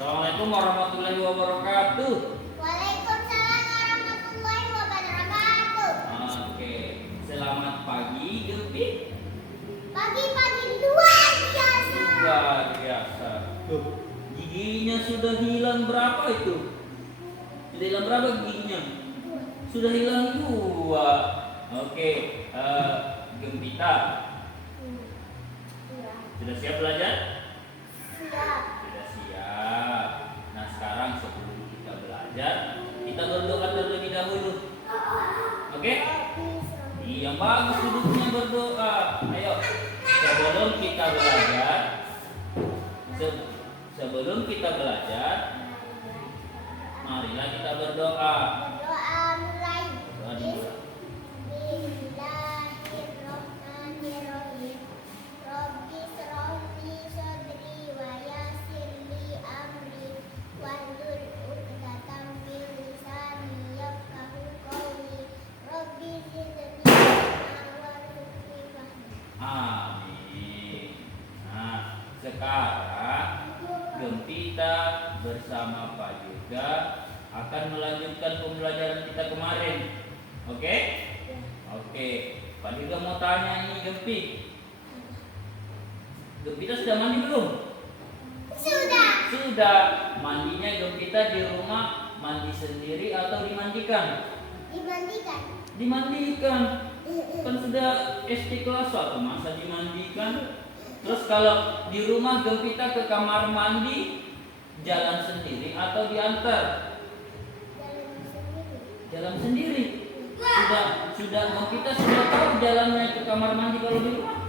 Assalamualaikum warahmatullahi wabarakatuh. Waalaikumsalam warahmatullahi wabarakatuh. Oke, selamat pagi Gempi. Pagi-pagi luar biasa. Luar biasa. Tuh, giginya sudah hilang berapa itu? Sudah hilang berapa giginya? Sudah hilang 2. Oke, Gempita. Sudah siap belajar? Siap. Sudah siap. Nah, sekarang sebelum kita belajar, kita berdoa terlebih dahulu. Oke? Yang bagus duduknya berdoa. Ayo, sebelum kita belajar, marilah kita berdoa. Doa mulai. Doa dimulai. Bismillahirrahmanirrahim. Rabbi shrah li sadri wa yassir li amri wahlul 'uqdatam min lisani yafqahu qawli. Rabbi zidni ilma warzuqni fahma. Amin. Nah, sekarang Gempita bersama Pak Juga akan melanjutkan pembelajaran kita kemarin. Oke? Oke. Pak Juga mau tanya ini Gempi. Gempita sudah mandi belum? Sudah. Sudah. Mandinya Gempita di rumah mandi sendiri atau dimandikan? Dimandikan. Dimandikan. Kan sudah SD kelas 1 masa dimandikan. Terus kalau di rumah Gempita ke kamar mandi jalan sendiri atau diantar? Jalan sendiri. Jalan sendiri. Sudah Gempita sudah tahu jalannya ke kamar mandi kalau di rumah?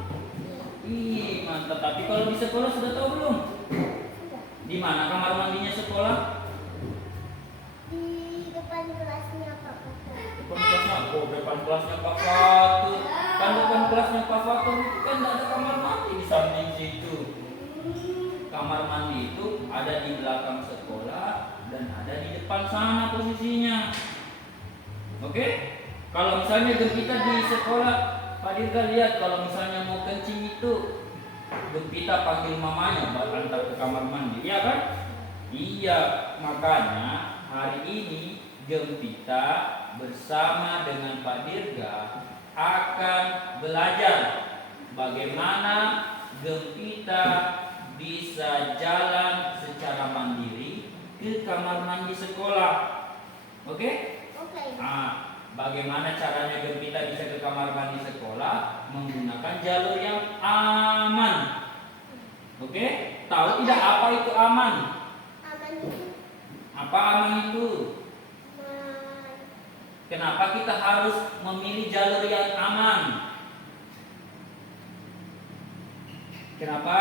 Ih, mantap. Tapi kalau di sekolah sudah tahu belum? Sudah. Di mana kamar mandinya sekolah? Di depan kelasnya Pak Fatur. Depan kelasnya. Oh, depan kelasnya Pak Fatur. Kan depan kelasnya Pak Fatur itu kan tidak ada kamar mandi di samping situ. Kamar mandi itu ada di belakang sekolah dan ada di depan sana posisinya. Oke? Kalau misalnya Gempita di sekolah, Pak Dirga lihat kalau misalnya mau kencing itu Gempita panggil mamanya buat antar ke kamar mandi, iya kan? Iya, makanya hari ini Gempita bersama dengan Pak Dirga akan belajar bagaimana Gempita bisa jalan secara mandiri ke kamar mandi sekolah. Oke? Oke. Nah, bagaimana caranya Gempita bisa ke kamar mandi sekolah menggunakan jalur yang aman. Oke? Tahu tidak apa itu aman? Aman itu. Apa aman itu? Man. Kenapa kita harus memilih jalur yang aman? Kenapa?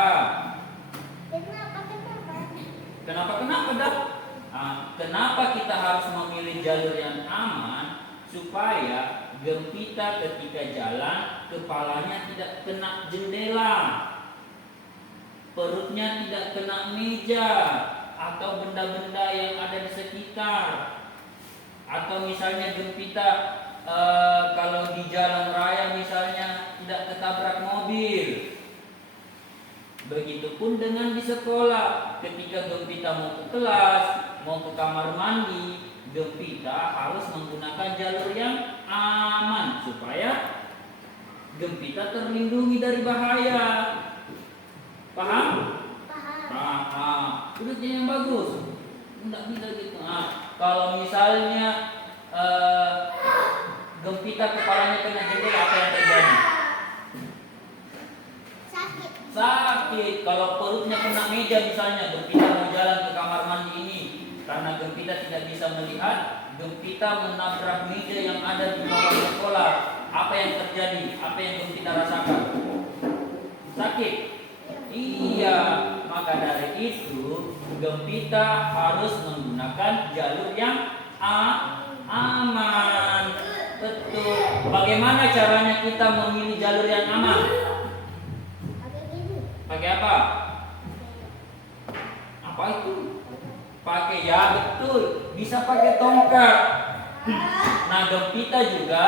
Kenapa dah? Kenapa kita harus memilih jalur yang aman? Supaya Gempita ketika jalan kepalanya tidak kena jendela, perutnya tidak kena meja atau benda-benda yang ada di sekitar. Atau misalnya Gempita kalau di jalan raya misalnya tidak ketabrak mobil. Begitupun dengan di sekolah, ketika Gempita mau ke kelas, mau ke kamar mandi, Gempita harus menggunakan jalur yang aman supaya Gempita terlindungi dari bahaya. Paham? Paham. Paham. Duduknya yang bagus. Enggak bisa gitu. Nah, kalau misalnya Gempita kepalanya kena jendela, apa yang terjadi? Sakit. Sakit. Kalau perutnya kena meja misalnya, Gempita mau jalan ke kamar mandi ini, karena Gempita tidak bisa melihat, Gempita menabrak meja yang ada di bawah sekolah. Apa yang terjadi? Apa yang Gempita rasakan? Sakit. Iya, maka dari itu Gempita harus menggunakan jalur yang aman. Betul. Bagaimana caranya kita memilih jalur yang aman? Pakai ini. Pakai apa? Apa itu? Pakai, ya betul. Bisa pakai tongkat. Nah, Gempita juga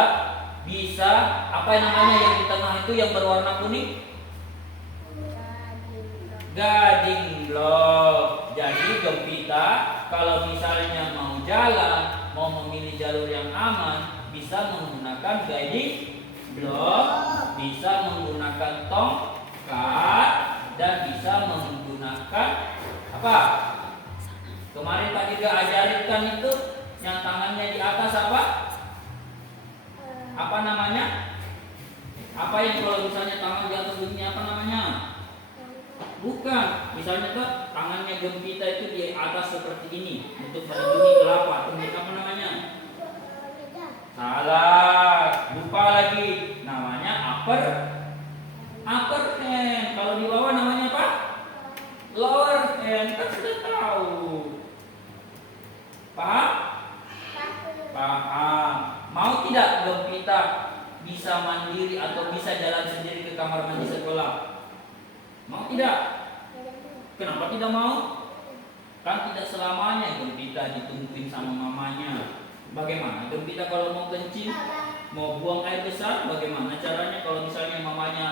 bisa apa namanya yang di tengah itu yang berwarna kuning? guiding block. Jadi Gempita kalau misalnya mau jalan, mau memilih jalur yang aman, bisa menggunakan guiding block, bisa menggunakan tongkat, dan bisa menggunakan apa? Kemarin Pak Dirga ajarkan itu yang tangannya di atas apa? Apa namanya? Apa yang kalau misalnya tangan di atas begini apa namanya? Bukan. Misalnya tuh tangannya Gempita itu di atas seperti ini untuk melindungi kelapa. Itu apa namanya? Salah. Lupa lagi. Namanya upper hand. Kalau di bawah namanya apa? Lower hand. Kan sudah tahu. Paham? Paham. Mau tidak Gempita bisa mandiri atau bisa jalan sendiri ke kamar mandi sekolah? Mau tidak? Kenapa tidak mau? Kan tidak selamanya Gempita ditungguin sama mamanya. Bagaimana Gempita kalau mau kencing, mau buang air besar, bagaimana caranya kalau misalnya mamanya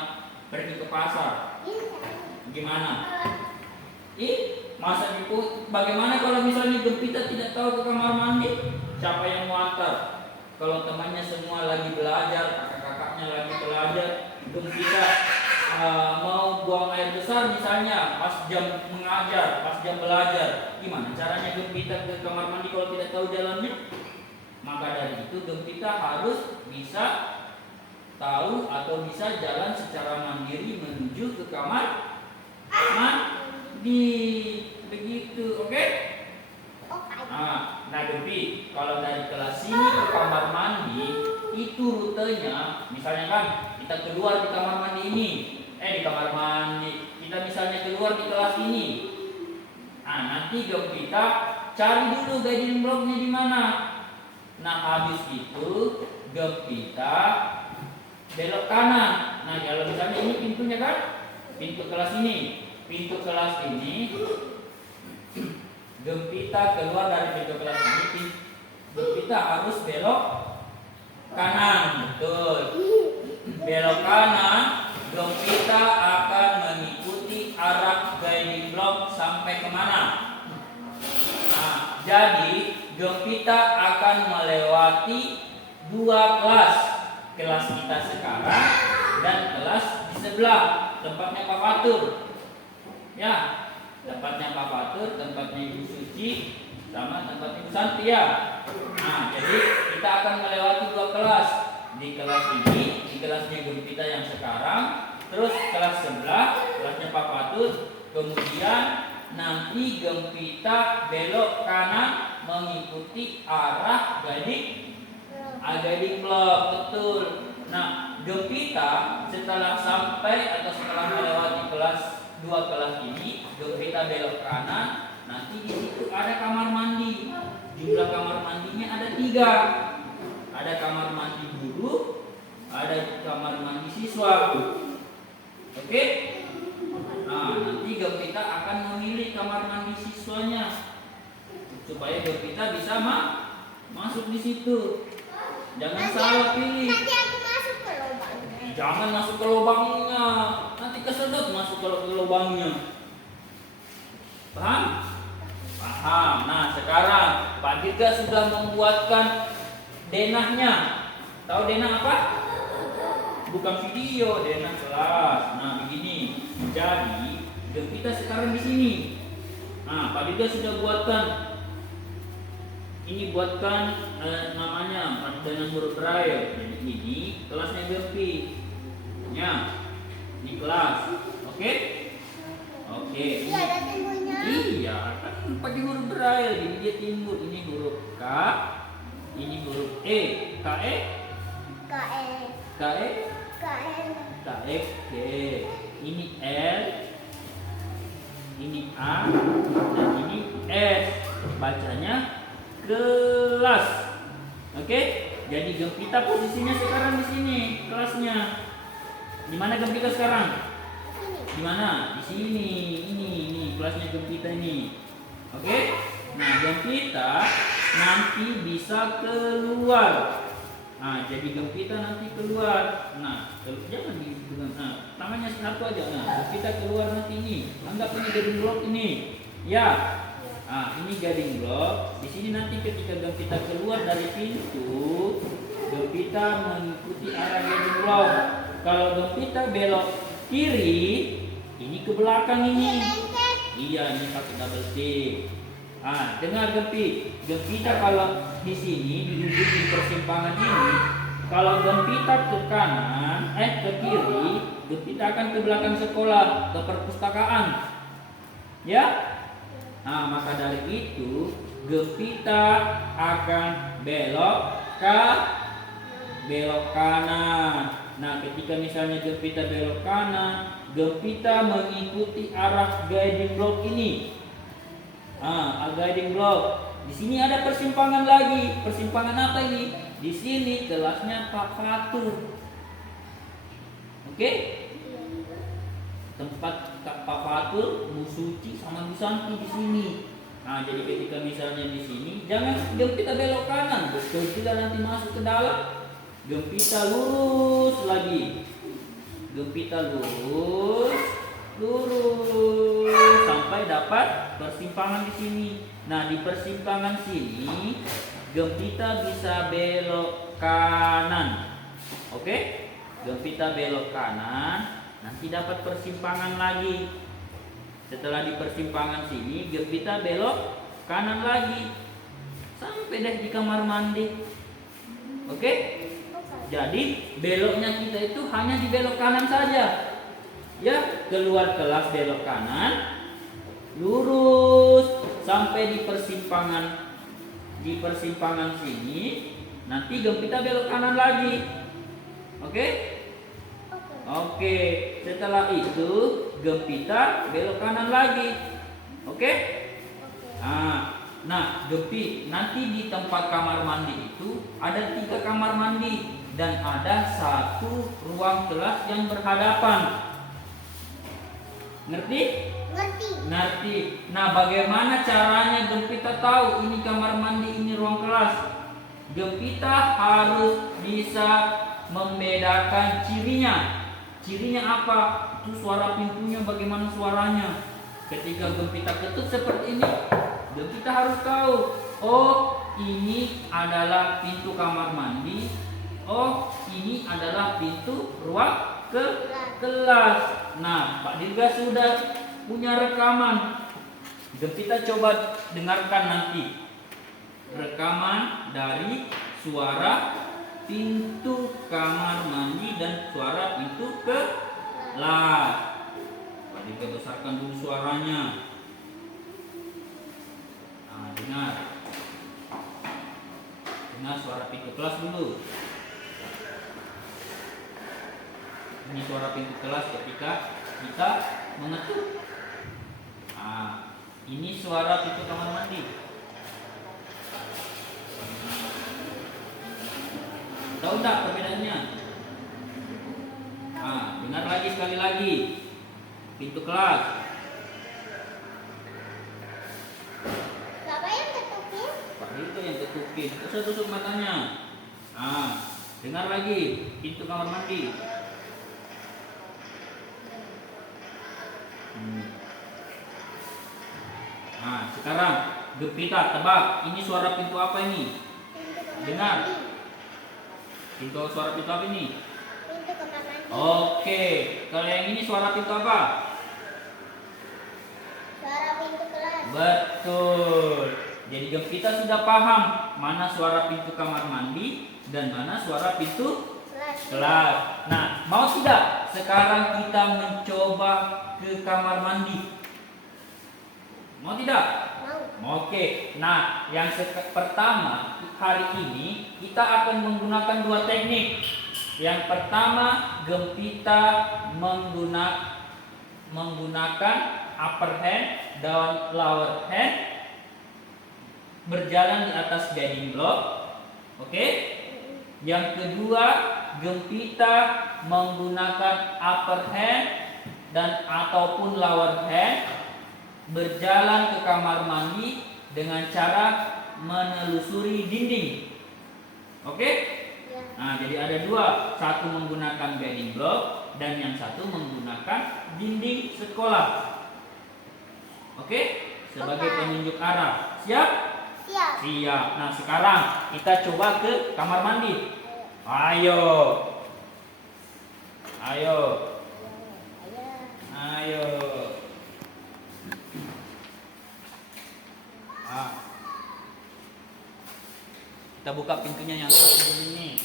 pergi ke pasar? Gimana? Masa itu bagaimana kalau misalnya Gempita tidak tahu ke kamar mandi? Siapa yang mau antar? Kalau temannya semua lagi belajar, kakak-kakaknya lagi belajar, Gempita mau buang air besar misalnya pas jam mengajar, pas jam belajar, gimana caranya Gempita ke kamar mandi kalau tidak tahu jalannya? Maka dari itu Gempita harus bisa tahu atau bisa jalan secara mandiri menuju ke kamar mandi, begitu, oke? Nah Gempi, kalau dari kelas sini ke kamar mandi itu rutenya, misalnya kan kita keluar di kamar mandi ini, di kamar mandi kita misalnya keluar di kelas ini. Nanti Gempita cari dulu guiding blocknya di mana. Nah habis itu Gempita belok kanan. Nah kalau misalnya ini pintunya kan, pintu kelas ini, Gempita keluar dari pintu kelas ini, Gempita harus belok kanan, betul. Belok kanan, Gempita akan mengikuti arah guiding block sampai kemana? Nah, jadi Gempita akan melewati dua kelas kita sekarang dan kelas di sebelah, tempatnya Pak Fatur. Ya, tempatnya Pak Fatur, tempatnya Ibu Suci, sama tempatnya Ibu Santi ya. Nah, jadi kita akan melewati dua kelas. Di kelas ini, di kelasnya Gempita yang sekarang, terus kelas sebelah, kelasnya Pak Fatur. Kemudian nanti Gempita belok kanan mengikuti arah guiding block, betul. Nah, Gempita setelah sampai atau setelah melewati dua kelas ini, Gempita belok kanan. Nanti di situ ada kamar mandi. Jumlah kamar mandinya ada 3. Ada kamar mandi guru, ada kamar mandi siswa. Oke? Nah, nanti Gempita akan memilih kamar mandi siswanya supaya Gempita bisa masuk di situ. Jangan salah pilih. Nanti aku masuk ke lubangnya. Jangan masuk ke lubangnya. Nanti kesedot masuk ke lubangnya. Paham? Paham. Nah, sekarang Pak Dirga sudah membuatkan denahnya. Tahu denah apa? Bukan video, denah kelas. Nah, begini. Jadi, Gempita sekarang di sini. Nah, Pak Dirga sudah buatkan. Ini buatkan namanya dengan huruf braille. Jadi ini kelasnya Gempi. Ya, di kelas. Oke? Oke. Iya, ada timbulnya. Iya, kan pakai huruf braille. Ini dia timbul. Ini huruf K. Ini huruf E. K E. K E. K E. K E. K E. K. Ini L. Ini A. Dan ini S. Bacanya kelas. Oke? Jadi Gempita posisinya sekarang di sini, kelasnya. Di mana Gempita sekarang? Di mana? Di sini. Ini kelasnya Gempita ini. Oke? Nah, Gempita nanti bisa keluar. Nah, jadi Gempita nanti keluar. Nah, jangan dengan tangannya satu aja. Nah, Gempita keluar nanti ini. Anggap ini guiding block ini. Ya. Nah, ini guiding block. Di sini nanti ketika Gempita keluar dari pintu, Gempita mengikuti arah guiding block. Kalau Gempita belok kiri, ini ke belakang ini. Iya, ini pakai double tick. Ah, dengar Gempita kalau di sini di ujung di persimpangan ini, kalau Gempita ke kanan, ke kiri, Gempita akan ke belakang sekolah, ke perpustakaan. Ya? Nah, maka dari itu Gempita akan belok kanan. Nah, ketika misalnya Gempita belok kanan, Gempita mengikuti arah guiding block ini. Guiding block. Di sini ada persimpangan lagi. Persimpangan apa ini? Di sini kelasnya Pak Fatur. Oke? Tempat Pak Fatur, Bu Suci sama Bu Santi di sini. Nah, jadi ketika misalnya di sini, jangan Gempita belok kanan. Ketika nanti masuk ke dalam, Gempita lurus lagi. Gempita lurus sampai dapat persimpangan di sini. Nah, di persimpangan sini Gempita bisa belok kanan. Oke? Gempita belok kanan, nanti dapat persimpangan lagi. Setelah di persimpangan sini Gempita belok kanan lagi sampai deh di kamar mandi. Oke? Jadi beloknya kita itu hanya di belok kanan saja. Ya, keluar kelas belok kanan, lurus sampai di persimpangan sini, nanti Gempita belok kanan lagi. Oke? Oke, setelah itu Gempita belok kanan lagi. Oke? Nah, nanti di tempat kamar mandi itu ada 3 kamar mandi dan ada 1 ruang kelas yang berhadapan. Ngerti? Ngerti. Nah, bagaimana caranya Gempita tahu ini kamar mandi, ini ruang kelas? Gempita harus bisa membedakan cirinya. Cirinya apa? Itu suara pintunya, bagaimana suaranya. Ketika Gempita ketuk seperti ini, Gempita harus tahu, oh, ini adalah pintu kamar mandi. Oh, ini adalah pintu ruang kelas. Nah, Pak Dirga sudah punya rekaman. Gempita coba dengarkan nanti rekaman dari suara pintu kamar mandi dan suara pintu kelas. Pak Dirga besarkan dulu suaranya. Nah, dengar suara pintu kelas dulu. Ini suara pintu kelas ketika kita mengetuk. Nah, ini suara pintu kamar mandi. Tahu enggak perbedaannya? Nah, dengar lagi sekali lagi. Pintu kelas. Siapa yang ketukin? Pak Dirga yang ketukin. Tusuk matanya. Nah, dengar lagi pintu kamar mandi. Nah, sekarang Gempita tebak, ini suara pintu apa ini? Dengar. Suara pintu apa ini? Pintu kamar mandi. Oke, kalau yang ini suara pintu apa? Suara pintu kelas. Betul. Jadi Gempita sudah paham mana suara pintu kamar mandi dan mana suara pintu kelas. Nah, mau tidak sekarang kita mencoba ke kamar mandi? Mau tidak? Mau. Oke. Nah, yang pertama hari ini kita akan menggunakan 2 teknik. Yang pertama, Gempita menggunakan upper hand dan lower hand berjalan di atas guiding block. Oke? Yang kedua, Gempita menggunakan upper hand dan ataupun lower hand berjalan ke kamar mandi dengan cara menelusuri dinding. Oke? Ya. Nah, jadi ada dua, satu menggunakan guiding block dan yang satu menggunakan dinding sekolah. Oke, sebagai penunjuk arah. Siap? Siap. Siap. Nah, sekarang kita coba ke kamar mandi. Ayo. Ayo. Ayo. Ah. Kita buka pintunya yang satu ini.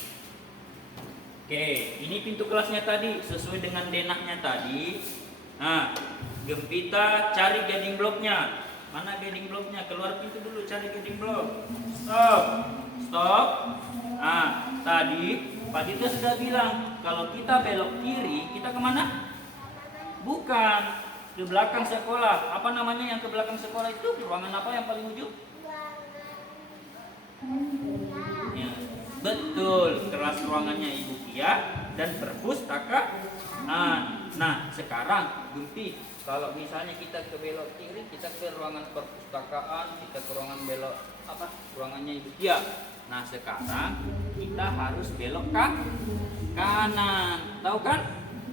Oke, ini pintu kelasnya tadi sesuai dengan denahnya tadi. Nah, Gempita cari guiding blocknya. Mana guiding blocknya? Keluar pintu dulu cari guiding block. Stop. Stop. Nah, tadi Pak Dirga sudah bilang kalau kita belok kiri, kita kemana? Bukan ke belakang sekolah. Apa namanya yang ke belakang sekolah itu? Ruangan apa yang paling ujung? Ya, betul, kelas ruangannya Ibu Kia dan perpustakaan. Nah, sekarang Gempi, kalau misalnya kita ke belok kiri, kita ke ruangan perpustakaan, kita ke ruangan belok apa? Ruangannya Ibu Kia. Nah, sekarang kita harus belok kanan. Tahu kan?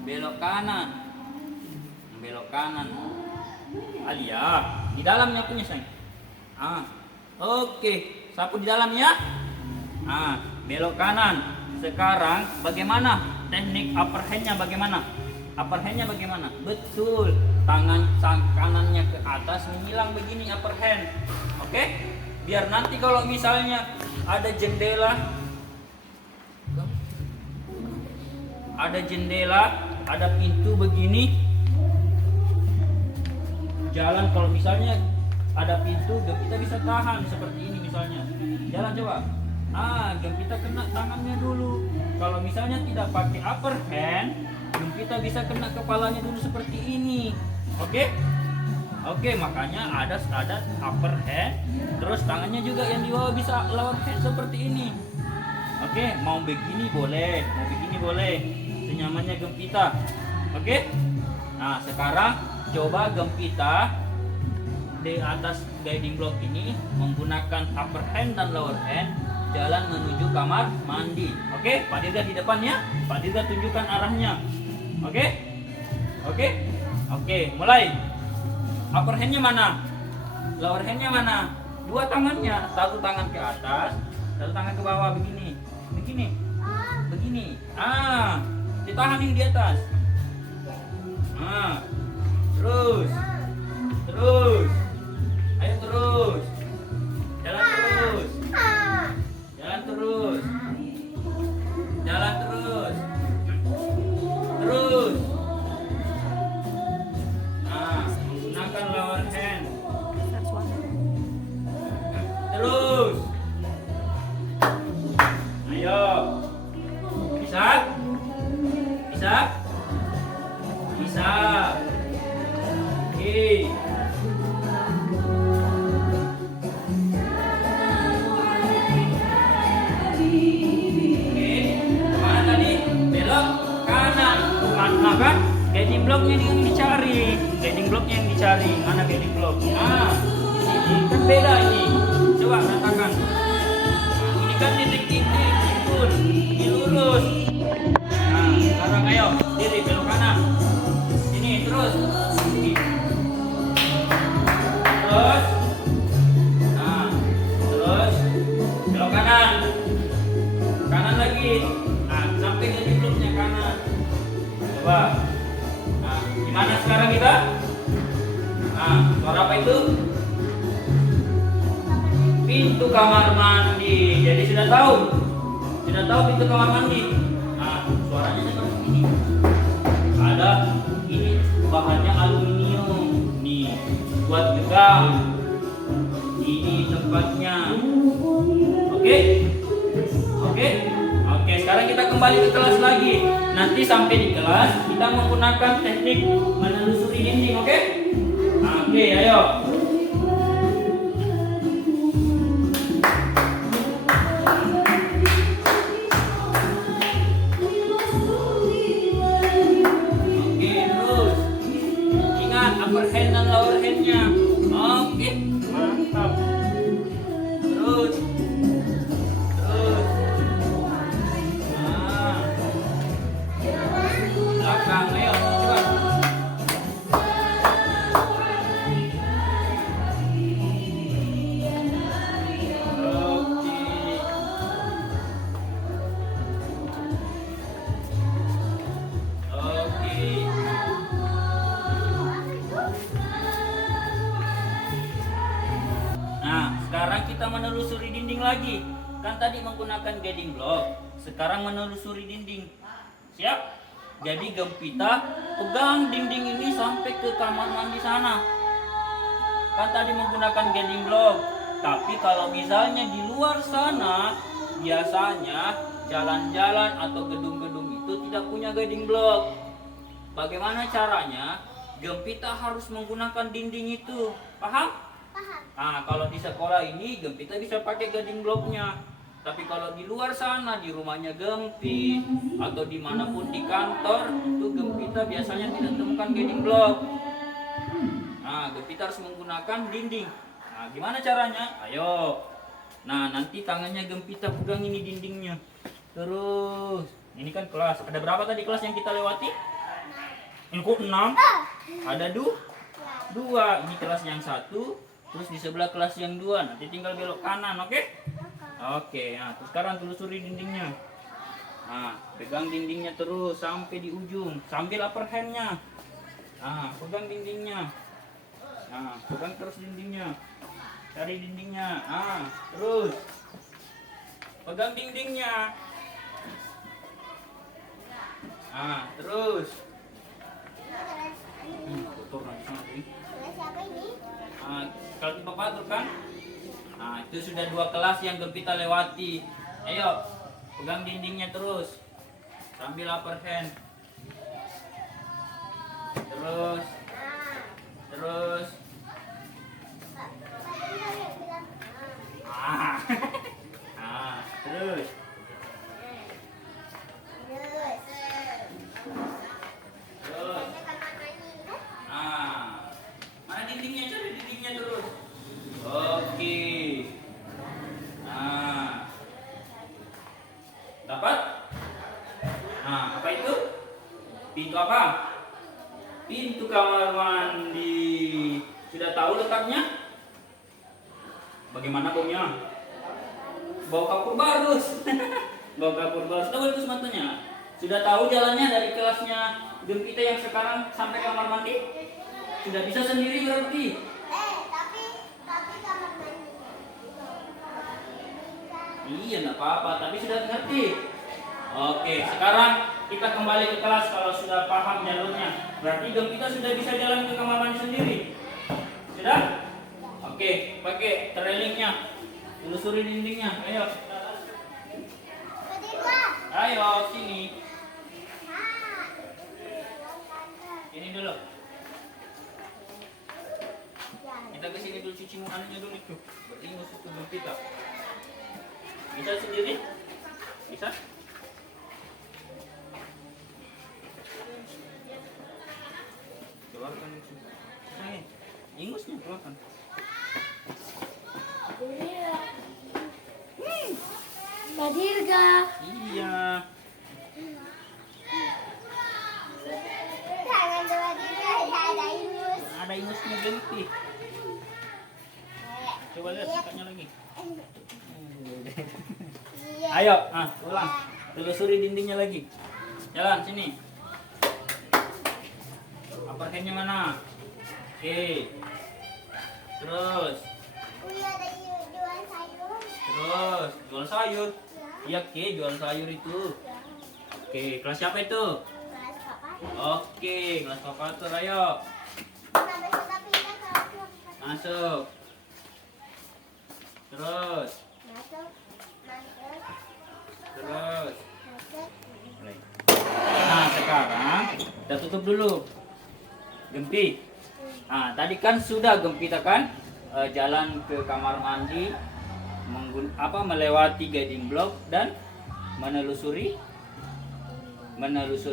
Belok kanan. Belok kanan. Alia, di dalamnya punya sayang. Oke, sapu di dalamnya. Belok kanan. Sekarang bagaimana teknik upper hand-nya bagaimana? Upper hand-nya bagaimana? Betul, tangan kanannya ke atas menghilang begini upper hand. Oke? Biar nanti kalau misalnya ada jendela, ada pintu begini, jalan kalau misalnya ada pintu, kita bisa tahan seperti ini misalnya. Jalan coba. Gempita kena tangannya dulu. Kalau misalnya tidak pakai upper hand, Gempita bisa kena kepalanya dulu seperti ini. Oke? Oke, makanya ada upper hand, terus tangannya juga yang di bawah bisa lower hand seperti ini. Oke, mau begini boleh, mau begini boleh. Senyamannya Gempita. Oke? Nah, sekarang coba Gempita di atas guiding block ini menggunakan upper hand dan lower hand jalan menuju kamar mandi. Oke, Pak Dirga di depannya. Pak Dirga tunjukkan arahnya. Oke? Oke? Oke, mulai. Upper hand-nya mana? Lower hand-nya mana? Dua tangannya, satu tangan ke atas, satu tangan ke bawah begini. Begini. Begini. Ditahanin di atas. Terus. Terus. Ayo terus. Jalan terus. Jalan terus. Jalan terus. Terus. Gunakan lower hand. Terus. Ayo. Bisa? Bisa? Bisa. Oke. Maka guiding blocknya yang dicari, mana guiding block? Di sini kan beda ini. Coba katakan. Ini kan titik-titik, pun ini lurus. Sekarang ayo, diri belok kanan. Sini terus. Sini. Terus. Terus belok kanan. Kanan lagi. Sampai guiding blocknya kanan. Coba. Gimana sekarang kita? Suara apa itu? Pintu kamar mandi. Jadi sudah tahu? Sudah tahu pintu kamar mandi? Suaranya seperti ini. Ada ini bahannya aluminium. Nih, buat pegang. Ini tempatnya. Oke? Oke? Oke, sekarang kita kembali ke kelas lagi. Nanti sampai di kelas kita menggunakan teknik menelusuri dinding, oke? Oke, ayo. Oke, terus. Ingat upper hand dan lower hand-nya. Oke, mantap. Terus. Sekarang kita menelusuri dinding lagi. Kan tadi menggunakan guiding block. Sekarang menelusuri dinding. Siap? Jadi Gempita pegang dinding ini sampai ke kamar mandi sana. Kan tadi menggunakan guiding block. Tapi kalau misalnya di luar sana, biasanya jalan-jalan atau gedung-gedung itu tidak punya guiding block. Bagaimana caranya? Gempita harus menggunakan dinding itu. Paham? Paham. Nah, kalau di sekolah ini Gempita bisa pakai guiding blocknya. Tapi kalau di luar sana, di rumahnya Gempit atau dimanapun di kantor, itu Gempita biasanya tidak temukan guiding block. Nah, Gempita harus menggunakan dinding. Nah, gimana caranya? Ayo. Nah, nanti tangannya Gempita pegang ini dindingnya. Terus, ini kan kelas. Ada berapa tadi kelas yang kita lewati? Ini kok 6? Ada 2. Ini kelas yang 1. Terus di sebelah kelas yang 2. Nanti tinggal belok kanan, oke? Oke, nah terus sekarang telusuri dindingnya. Nah, pegang dindingnya terus sampai di ujung, sambil upper hand-nya. Nah, pegang dindingnya. Nah, pegang terus dindingnya. Cari dindingnya. Nah, terus. Pegang dindingnya. Nah, terus. Kotor nanti sana sih. Kelas siapa ini? Nah, kalau di Bapak tuh kan. Nah, itu sudah 2 kelas yang Gempita lewati. Ayo, pegang dindingnya terus. Sambil upper hand. Terus. Nah, Terus. Pak Tira yang bilang. Ah. Ah, terus. Terus. Terus. Ada kamar mandi kan? Ah. Mana dindingnya? Cari dindingnya terus. Oke. Nah. Dapat? Nah, apa itu? Pintu apa? Pintu kamar mandi. Sudah tahu letaknya? Bagaimana baunya? Bau kapur barus. Bau kapur barus. Tahu itu sematunya? Sudah tahu jalannya dari kelasnya Gempita yang sekarang sampai kamar mandi? Sudah bisa sendiri berarti? Tapi kamar mandi. Iya, enggak apa-apa, tapi sudah ngerti. Oke, sekarang kita kembali ke kelas kalau sudah paham jalurnya. Berarti Gempita sudah bisa jalan ke kamar mandi sendiri. Sudah? Oke, pakai trailingnya. Telusuri dindingnya. Ayo. Kedua. Ayo sini. Nah. Ini dulu. Ya. Kita ke sini dulu cuci mukanya dulu itu. Berarti musuh ke Gempita. Bisa sendiri? Bisa? Keluarkan musuh. Saya ingusnya keluarkan. Mbak Dirga. Iya. Tangan Mbak Dirga ada ingus. Ada ingusnya Gempi. Coba lihat mukanya lagi. Iya. Ayo, ulang. Telusuri dindingnya lagi. Jalan sini. Upper hand-nya mana? Oke. Terus. Wih, ada jual sayur. Terus jual sayur. Iya, Ki, jual sayur itu. Oke, kelas siapa itu? Kelas papa. Oke, kelas Papa tuh, ayo. Nah, besok tapi kita kelas Masuk. Terus. masuk. Terus. Masuk. Mulai. Nah, sekarang kita tutup dulu. Gempi. Nah, tadi kan sudah Gempita kan jalan ke kamar mandi melewati guiding block dan menelusuri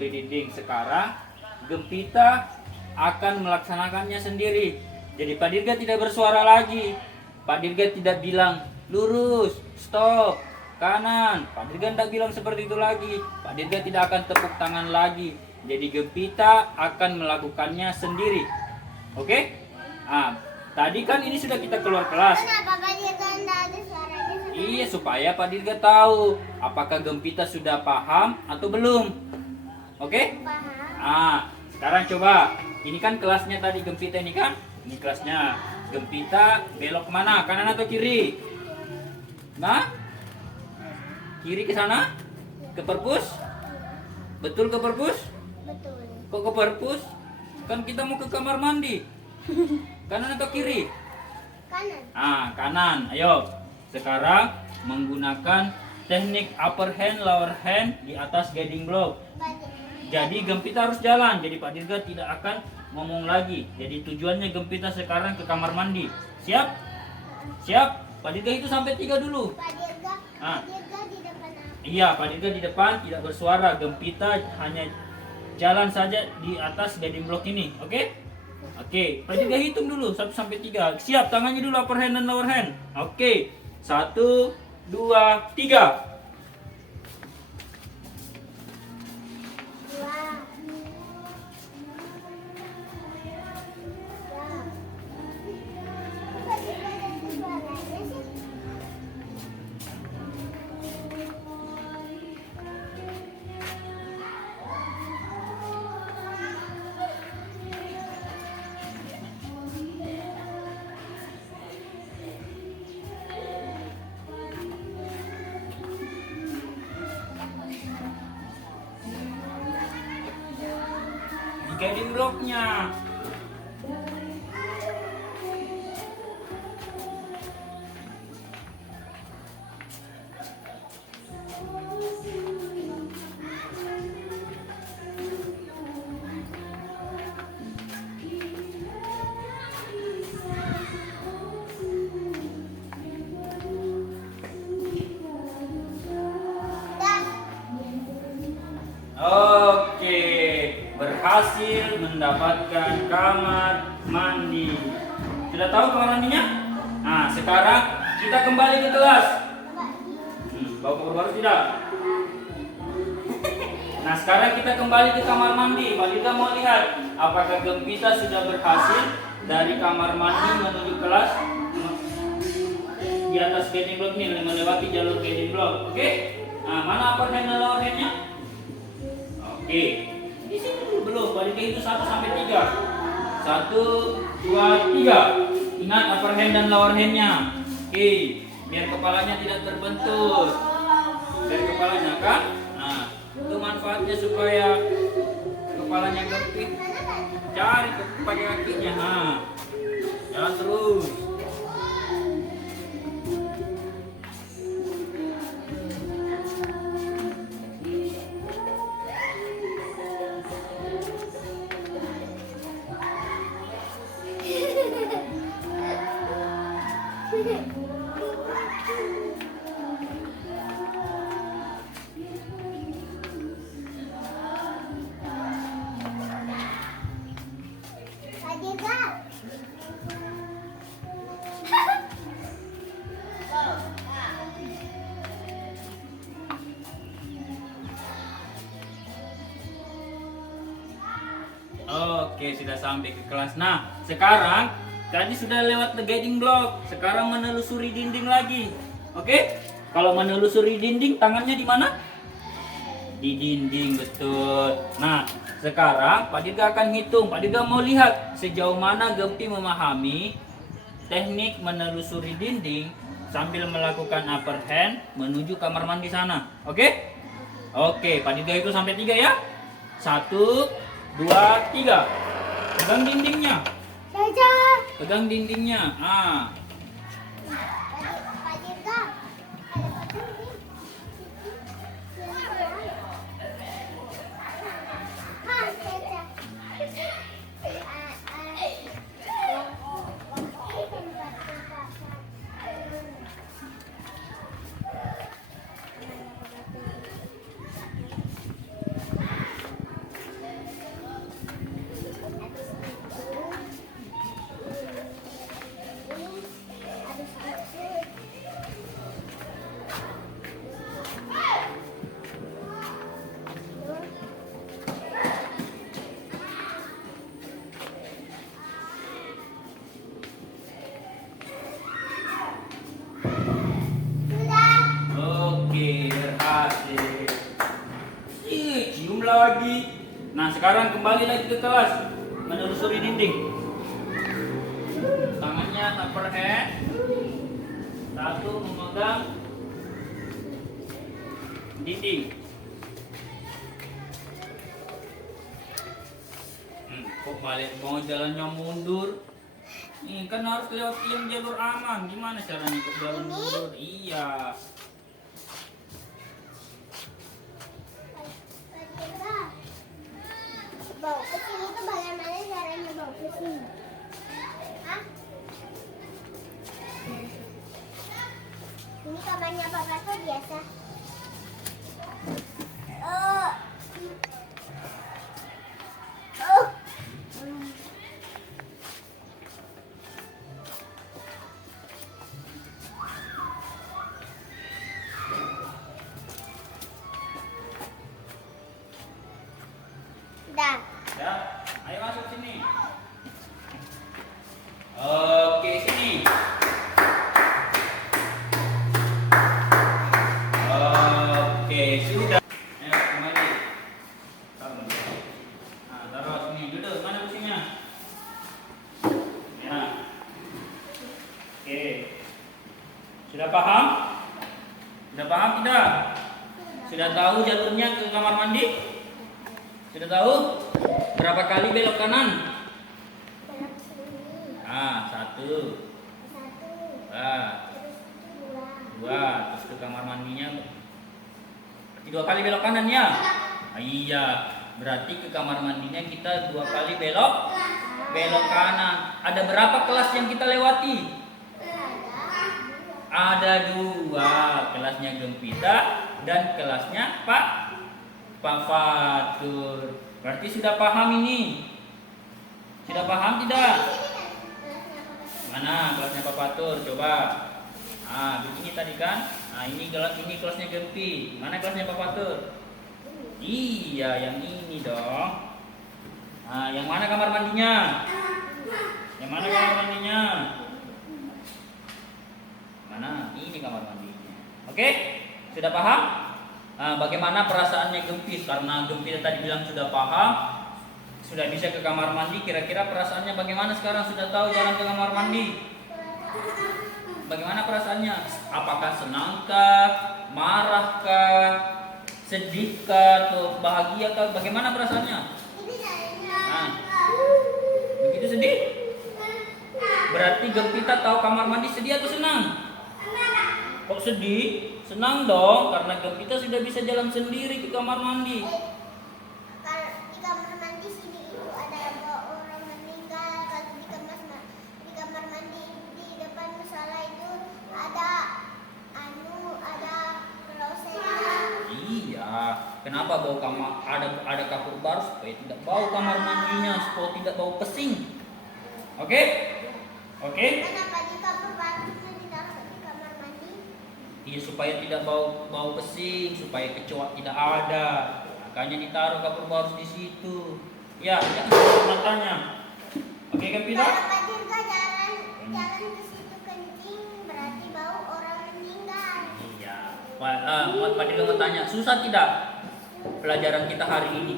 dinding. Sekarang Gempita akan melaksanakannya sendiri. Jadi Pak Dirga tidak bersuara lagi. Pak Dirga tidak bilang lurus, stop, kanan. Pak Dirga tidak bilang seperti itu lagi. Pak Dirga tidak akan tepuk tangan lagi. Jadi Gempita akan melakukannya sendiri. Oke? Nah, tadi kan ini sudah kita keluar kelas. Kenapa Pak Dirga tidak ada suaranya sendiri? Iya, supaya Pak Dirga tahu apakah Gempita sudah paham atau belum. Oke? Paham. Nah, sekarang coba. Ini kan kelasnya tadi Gempita ini kan? Ini kelasnya. Gempita belok kemana? Kanan atau kiri? Nah, kiri ke sana? Ke perpus? Betul ke perpus? Betul. Kok ke perpus? Kan kita mau ke kamar mandi. Kanan atau kiri? Kanan. Kanan. Ayo. Sekarang menggunakan teknik upper hand, lower hand di atas guiding block. Jadi Gempita harus jalan. Jadi Pak Dirga tidak akan ngomong lagi. Jadi tujuannya Gempita sekarang ke kamar mandi. Siap? Siap? Pak Dirga itu sampai 3 dulu. Pak Dirga, Pak Dirga di depan aku. Iya, Pak Dirga di depan tidak bersuara. Gempita hanya jalan saja di atas guiding block ini. Oke? Oke, Pak Dirga hitung dulu 1 sampai 3. Siap, tangannya dulu upper hand dan lower hand. Oke. 1 2 3. Dua. Kok Pak Dirga ada suaranya sih? Di guiding blocknya. Dah. Oke, berhasil mendapatkan kamar mandi. Sudah tahu kamar mandinya? Nah, sekarang kita kembali ke kelas. Bawa koper baru tidak? Nah, sekarang kita kembali ke kamar mandi. Pak Dirga mau lihat apakah Gempita sudah berhasil dari kamar mandi menuju kelas di atas guiding block ini, melewati jalur guiding block. Oke? Nah, mana upper hand dan lower hand-nya? Oke. Di sini dulu belum. Pak Dirga itu 1 sampai 3. 1 2 3. Ingat upper hand dan lower hand-nya. Oke. Biar kepalanya tidak terbentur. Dari kepalanya kan? Nah, itu manfaatnya supaya kepalanya gempit. Cari pakai kakinya. Nah, jalan terus. Pak Dirga. Oke, sudah sampai ke kelas. Nah, sekarang tadi sudah lewat the guiding block. Sekarang menelusuri dinding lagi. Oke? Kalau menelusuri dinding, tangannya di mana? Di dinding, betul. Nah, sekarang Pak Dirga akan hitung. Pak Dirga mau lihat sejauh mana Gempi memahami teknik menelusuri dinding sambil melakukan upper hand menuju kamar mandi sana. Oke? Oke, Pak Dirga itu sampai 3 ya. 1 2 3. Pegang dindingnya. Caca. Pegang dindingnya. Pak Dirga. Ada pegang nih. Hah, Caca. Oke, berhasil. Cium lagi. Nah, sekarang kembali lagi ke kelas. Menelusuri dinding. Tangannya upper hand, satu memegang dinding. Kok balik mau jalannya mundur? Ini kan harus lewat yang jalur aman. Gimana caranya ke jalan mundur? Iya. Bawa ke sini tuh bagaimana caranya bawa ke sini? Hah? Ini kamarnya papa tuh biasa. Oh. Oh. Dah. Ya, ayo masuk sini. Oke, sini. Oke, sudah. Ayo kembali. Taruh. Nah, taruh sini. Duduk. Mana kursinya? Ya. Oke. Sudah paham? Sudah paham tidak? Sudah tahu jalurnya ke kamar mandi? Sudah tahu? Berapa kali belok kanan? Belok sini. Satu. Satu. Terus Terus dua. dua. Terus ke kamar mandinya. Berarti 2 kali belok kanan ya? Iya. Berarti ke kamar mandinya kita 2 kali belok kanan. Ada berapa kelas yang kita lewati? Ada 2. Kelasnya Gempita dan kelasnya Pak Fatur. Berarti sudah paham ini? Sudah paham tidak? Mana kelasnya Pak Fatur? Coba. Begini tadi kan? Ini kelasnya Gempi. Mana kelasnya Pak Fatur? Iya, yang ini dong. Yang mana kamar mandinya? Yang mana kamar mandinya? Mana? Ini kamar mandinya. Oke? Sudah paham? Bagaimana perasaannya Gempis? Karena Gempis tadi bilang sudah paham, sudah bisa ke kamar mandi. Kira-kira perasaannya bagaimana sekarang? Sudah tahu jalan ke kamar mandi? Bagaimana perasaannya? Apakah senangkah? Marahkah? Sedihkah? Atau bahagiakah? Bagaimana perasaannya? Begitu sedih? Berarti Gempita tahu kamar mandi sedih atau senang? Kok sedih? Senang dong, karena Gempita sudah bisa jalan sendiri ke kamar mandi. Kalau di kamar mandi sini itu ada orang meninggal. Kalau di kamar mandi di depan musola itu ada klosetnya. Iya, kenapa bau kamar ada kapur baru supaya tidak bau kamar mandinya, supaya tidak bau pesing. Oke? Oke? Kenapa di kamar baru ditaruh di kamar mandi? Iya, supaya tidak bau pesing, supaya kecoak tidak ada. Makanya ditaruh kapur baru di situ. Ya, jangan tutup matanya. Oke, Gempita? Kalau Pak Dirga jalan ke situ kencing, berarti bau orang meninggal. Iya. Pak Dilo mau tanya, susah tidak pelajaran kita hari ini?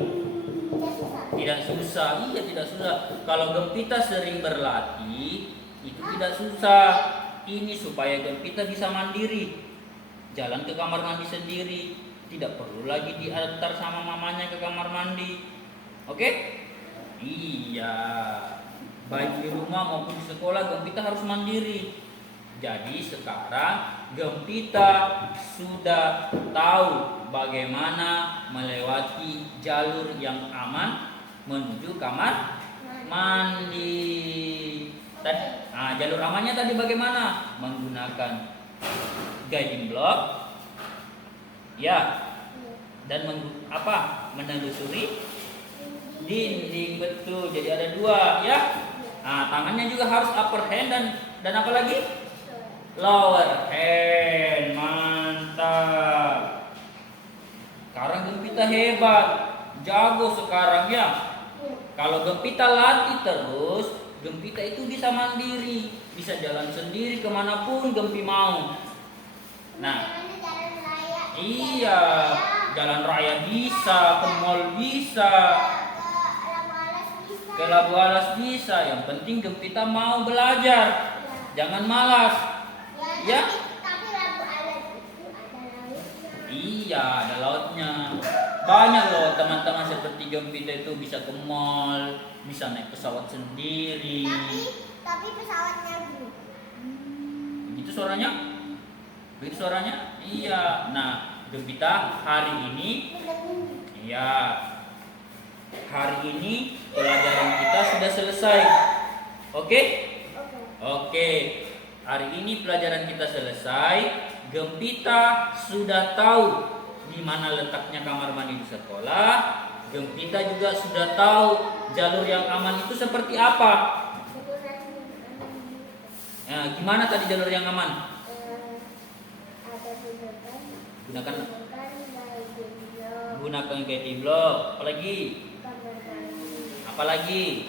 Tidak susah. Tidak susah, iya tidak susah. Kalau Gempita sering berlatih, itu tidak susah. Ini supaya Gempita bisa mandiri, jalan ke kamar mandi sendiri, tidak perlu lagi diantar sama mamanya ke kamar mandi. Oke? Iya. Baik di rumah maupun di sekolah Gempita harus mandiri. Jadi sekarang Gempita sudah tahu bagaimana melewati jalur yang aman menuju kamar mandi. Jalur amannya tadi bagaimana? Menggunakan guiding block, ya, dan menelusuri dinding, betul. Jadi ada 2, ya. Tangannya juga harus upper hand dan apa lagi? Lower hand. Mantap. Sekarang Gempita hebat, jago sekarang ya. Kalau Gempita latih terus, Gempita itu bisa mandiri, bisa jalan sendiri kemanapun Gempi mau. Nah, Jalan raya. iya, jalan raya bisa, ke mall bisa, Ke Labu Alas bisa. ke Labu Alas bisa. Yang penting Gempita mau belajar. Jangan malas. Ya. Tapi labu alat itu ada lautnya. Iya, ada lautnya. Banyak loh teman-teman seperti Gempita itu bisa ke mall, bisa naik pesawat sendiri. Tapi pesawatnya dulu. Begitu suaranya? Begitu suaranya? Iya. Nah, Gempita hari ini, iya, hari ini pelajaran kita sudah selesai. Oke? Oke. Hari ini pelajaran kita selesai. Gempita sudah tahu di mana letaknya kamar mandi di sekolah. Gempita juga sudah tahu jalur yang aman itu seperti apa. Nah, gimana tadi jalur yang aman? Gunakan guiding block. Apalagi?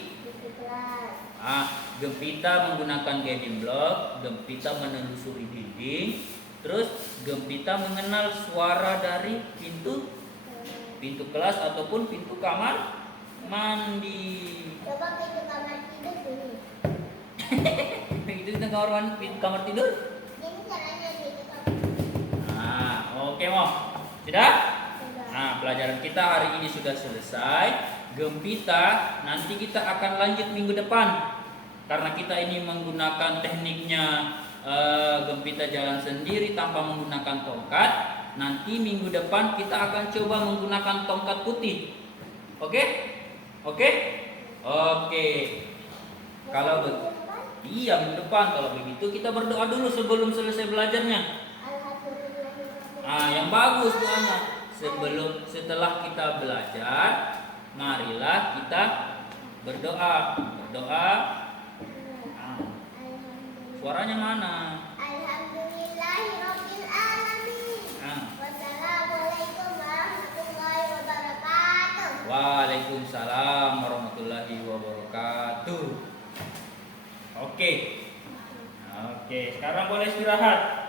Gempita menggunakan guiding block. Gempita menelusuri dinding. Terus Gempita mengenal suara dari pintu kelas ataupun pintu kamar mandi. Coba pintu kamar tidur dulu. Itu kamar tidur. Ini caranya pintu kamar. Oke, Mo. Sudah? Nah, pelajaran kita hari ini sudah selesai. Gempita nanti kita akan lanjut minggu depan. Karena kita ini menggunakan tekniknya Gempita jalan sendiri tanpa menggunakan tongkat. Nanti minggu depan kita akan coba menggunakan tongkat putih. Oke? Oke? Oke. Kalau iya minggu depan. Kalau begitu kita berdoa dulu sebelum selesai belajarnya. Yang bagus doanya. Setelah kita belajar, marilah kita berdoa. Suaranya mana? Alhamdulillahirabbil alamin. Wassalamualaikum warahmatullahi wabarakatuh. Waalaikumsalam warahmatullahi wabarakatuh. Oke. Sekarang boleh istirahat.